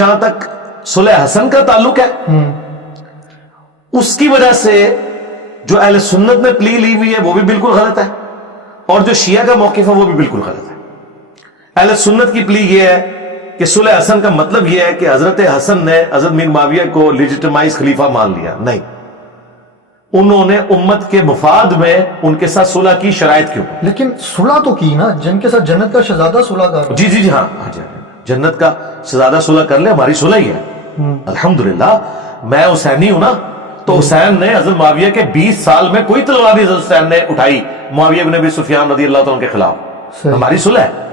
جہاں تک صلح حسن کا تعلق ہے اس کی وجہ سے جو اہل سنت نے پلی لی ہوئی ہے وہ بھی بالکل غلط ہے، اور جو شیعہ کا موقف ہے وہ بھی بالکل غلط ہے۔ اہل سنت کی پلی یہ ہے کہ صلح حسن کا مطلب یہ ہے کہ حضرت حسن نے حضرت میر معاویہ کو لیجیٹمائز خلیفہ مان لیا، نہیں، انہوں نے امت کے مفاد میں ان کے ساتھ صلح کی، شرائط کیوں؟ لیکن صلح تو کی نا، جن کے ساتھ جنت کا شہزادہ صلح کر، جی جی جی ہاں جی، جنت کا شہزادہ صلح کر لے، ہماری صلح ہی ہے الحمدللہ۔ میں حسینی ہوں نا، تو حسین نے حضرت معاویہ کے 20 سال میں کوئی تلوار نہیں حضرت حسین نے اٹھائی معاویہ بن ابی سفیان رضی اللہ تعالیٰ کے خلاف، ہماری صلح ہے۔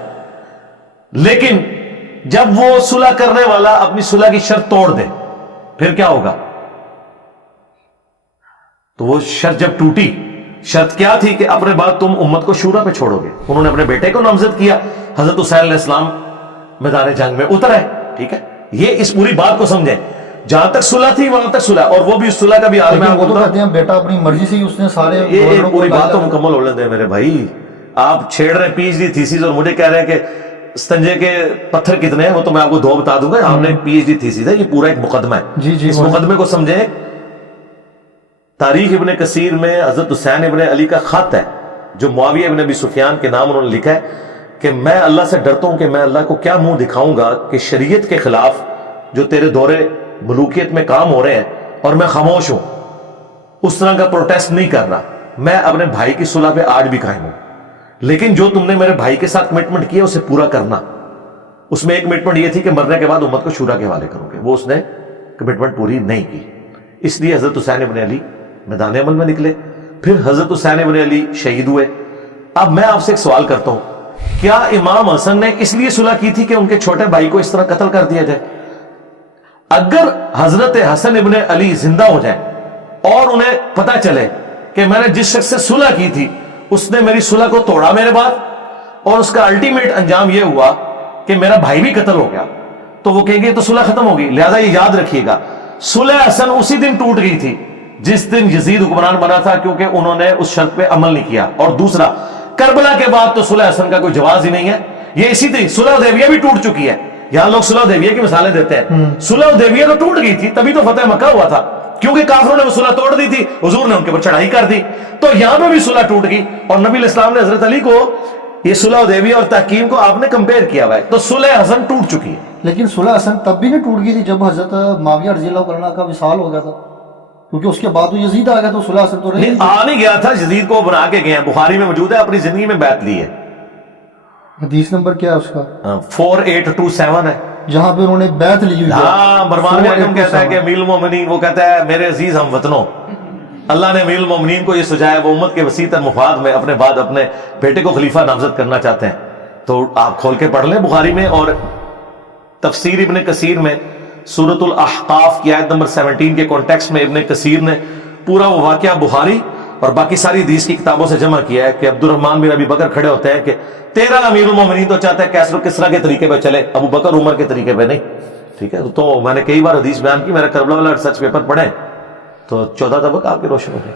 لیکن جب وہ صلح کرنے والا اپنی صلح کی شرط توڑ دے پھر کیا ہوگا؟ تو وہ شرط جب ٹوٹی، شرط کیا تھی کہ اپنے بعد تم امت کو شورا پہ چھوڑو گے، انہوں نے اپنے بیٹے کو نامزد کیا، حضرت حسین علیہ السلام میدان جنگ میں اترے، ٹھیک ہے، یہ اس پوری بات کو سمجھیں، جہاں تک صلح تھی وہاں تک صلح، اور وہ بھی اس صلح کا بھی عالم ہے۔ وہ تو کہتے ہیں بیٹا اپنی مرضی سے ہی اس نے سارے، یہ پوری بات تو مکمل ہو لینے دیں میرے بھائی، آپ چھیڑ رہے ہیں پی ایچ ڈی تھیسس اور مجھے کہہ رہے ہیں کہ استنجے کے پتھر کتنے ہیں، وہ تو میں آپ کو دو بتا دوں گا، ہم نے پی ایچ ڈی تھیسس ہے، یہ پورا ایک مقدمہ ہے، اس مقدمے کو سمجھیں۔ تاریخ ابن کثیر میں حضرت حسین ابن علی کا خط ہے جو معاویہ ابن ابی سفیان کے نام انہوں نے لکھا ہے کہ میں اللہ سے ڈرتا ہوں کہ میں اللہ کو کیا منہ دکھاؤں گا کہ شریعت کے خلاف جو تیرے دور ملوکیت میں کام ہو رہے ہیں اور میں خاموش ہوں، اس طرح کا پروٹیسٹ نہیں کر رہا، میں اپنے بھائی کی صلح پہ آج بھی قائم ہوں، لیکن جو تم نے میرے بھائی کے ساتھ کمٹمنٹ کیا اسے پورا کرنا۔ اس میں ایک کمٹمنٹ یہ تھی کہ مرنے کے بعد امت کو شورا کے حوالے کروں گے، وہ اس نے کمٹمنٹ پوری نہیں کی، اس لیے حضرت حسین ابن علی میدان عمل میں نکلے، پھر حضرت حسین ابن علی شہید ہوئے۔ اب میں آپ سے ایک سوال کرتا ہوں، کیا امام حسن نے اس لیے صلح کی تھی کہ ان کے چھوٹے بھائی کو اس طرح قتل کر دیا جائے؟ اگر حضرت حسن ابن علی زندہ ہو جائیں اور انہیں پتا چلے کہ میں نے جس شخص سے صلح کی تھی اس نے میری صلح کو توڑا میرے بعد، اور اس کا الٹیمیٹ انجام یہ ہوا کہ میرا بھائی بھی قتل ہو گیا، تو وہ کہیں گے تو صلح ختم ہوگی۔ لہذا یہ یاد رکھیے گا، صلح حسن اسی دن ٹوٹ گئی تھی جس دن یزید حکمران بنا تھا، کیونکہ انہوں نے اس شرط پہ عمل نہیں کیا۔ اور دوسرا، کربلا کے بعد تو صلح حسن کا کوئی جواز ہی نہیں ہے، یہ اسی طرح صلح حدیبیہ بھی ٹوٹ چکی ہے۔ یہاں لوگ صلح حدیبیہ کی مثالیں دیتے ہیں، صلح حدیبیہ تو ٹوٹ گئی تھی، تبھی تو فتح مکہ ہوا تھا، کیونکہ کافروں نے وہ صلح توڑ دی تھی، حضور نے ان کے اوپر چڑھائی کر دی، تو یہاں پہ بھی صلح ٹوٹ گئی۔ اور نبی علیہ السلام نے حضرت علی کو یہ صلح حدیبیہ اور تحکیم کو آپ نے کمپیئر کیا ہوا ہے، تو صلح حسن ٹوٹ چکی ہے۔ لیکن صلح حسن تب بھی نہیں ٹوٹ گئی تھی جب حضرت معاویہ رضی اللہ عنہ کا وصال ہو گیا تھا، کیونکہ اس کے بعد تو یزید آ گیا، تو صلح حسن تو نہیں آ نہیں گیا تھا، یزید کو بنا کے گئے ہیں، بخاری میں موجود ہے، اپنی زندگی میں بیعت لی ہے۔ حدیث نمبر کیا ہے اس کا؟ 4827 ہے، جہاں پہ انہوں نے بیعت لی ہوئی ہے۔ ہاں، مروان بن حکم کہتا ہے کہ امیر المومنین، وہ کہتا ہے میرے عزیز ہم وطنوں، اللہ نے امیر المومنین کو یہ سجایا، وہ امت کے وسیع تر مفاد میں اپنے بعد اپنے بیٹے کو خلیفہ نامزد کرنا چاہتے ہیں۔ تو آپ کھول کے پڑھ لیں بخاری میں، اور تفسیر ابن کثیر میں سورۃ الاحقاف کی آیت نمبر 17 کے کانٹیکسٹ میں ابن کثیر نے پورا وہ واقعہ بخاری اور باقی ساری حدیث کی کتابوں سے جمع کیا ہے کہ عبد الرحمن بن ابی بکر کھڑے ہوتے ہیں کہ تیرا امیر المومنین تو چاہتا ہے کیسر و کسرا کے طریقے پہ چلے، ابو بکر عمر کے طریقے پہ نہیں، ٹھیک ہے۔ تو میں نے کئی بار حدیث بیان کی، میرا کربلا والا ریسرچ پیپر پڑھیں تو 14 طبق آپ کے روشن ہو گئے۔